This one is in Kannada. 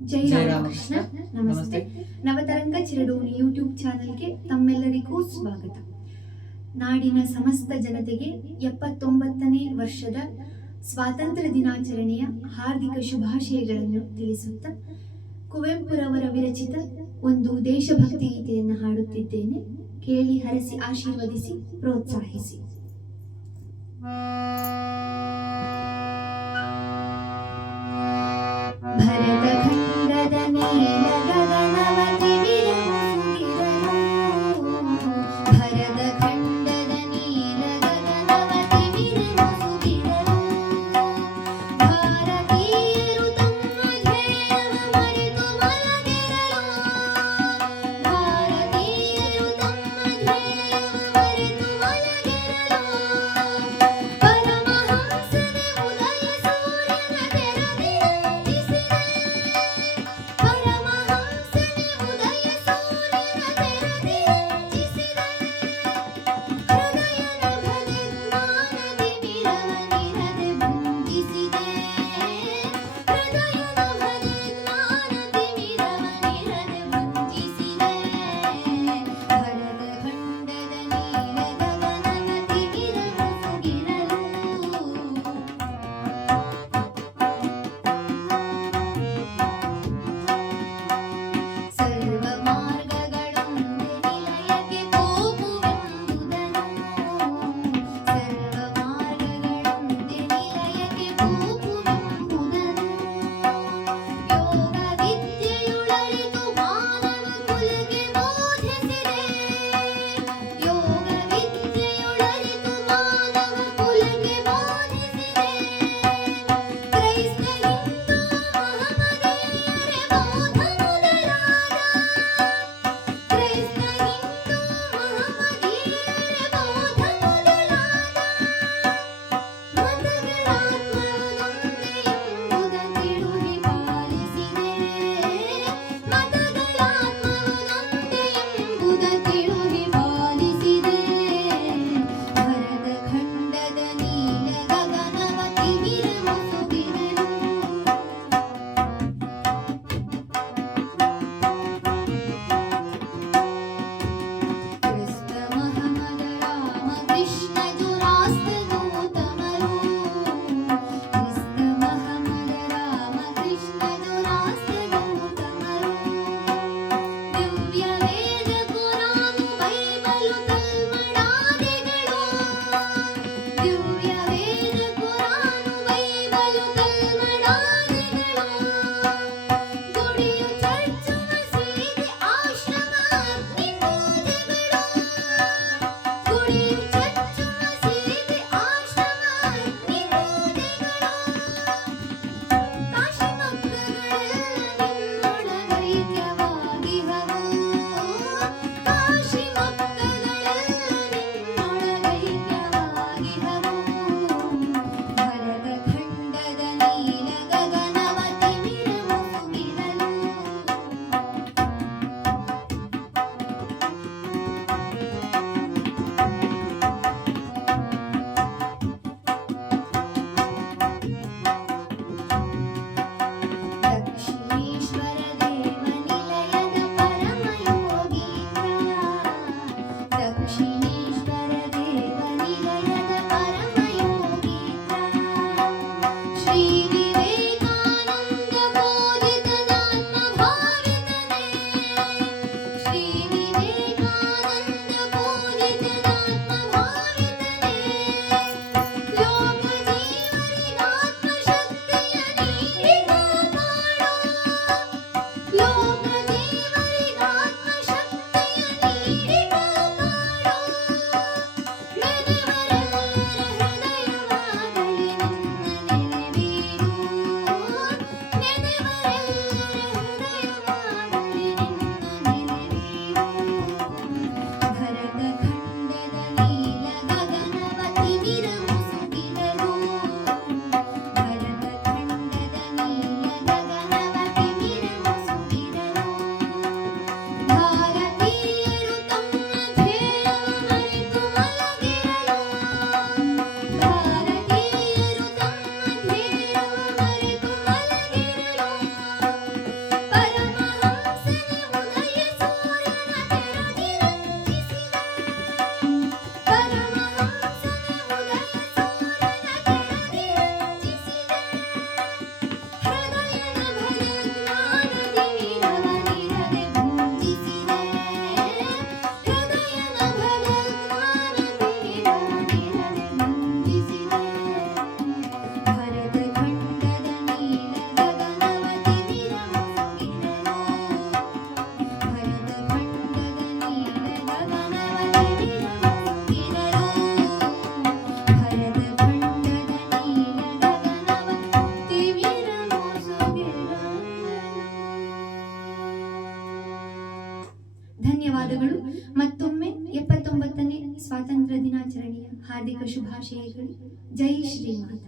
ಜೈ ರಾಮಕೃಷ್ಣ. ನಮಸ್ತೆ. ನವತರಂಗ ಚಿರಡೋಣಿ ಯೂಟ್ಯೂಬ್ ಚಾನೆಲ್ಗೆ ತಮ್ಮೆಲ್ಲರಿಗೂ ಸ್ವಾಗತ. ನಾಡಿನ ಸಮಸ್ತ ಜನತೆಗೆ ಎಪ್ಪತ್ತೊಂಬತ್ತನೇ ವರ್ಷದ ಸ್ವಾತಂತ್ರ್ಯ ದಿನಾಚರಣೆಯ ಹಾರ್ದಿಕ ಶುಭಾಶಯಗಳನ್ನು ತಿಳಿಸುತ್ತಾ ಕುವೆಂಪುರವರ ವಿರಚಿತ ಒಂದು ದೇಶಭಕ್ತಿ ಗೀತೆಯನ್ನು ಹಾಡುತ್ತಿದ್ದೇನೆ. ಕೇಳಿ ಹರಸಿ ಆಶೀರ್ವದಿಸಿ ಪ್ರೋತ್ಸಾಹಿಸಿ. ಧನ್ಯವಾದಗಳು. ಮತ್ತೊಮ್ಮೆ ಎಪ್ಪತ್ತೊಂಬತ್ತನೇ ಸ್ವಾತಂತ್ರ್ಯ ದಿನಾಚರಣೆಯ ಹಾರ್ದಿಕ ಶುಭಾಶಯಗಳು. ಜೈ ಶ್ರೀಮಾತ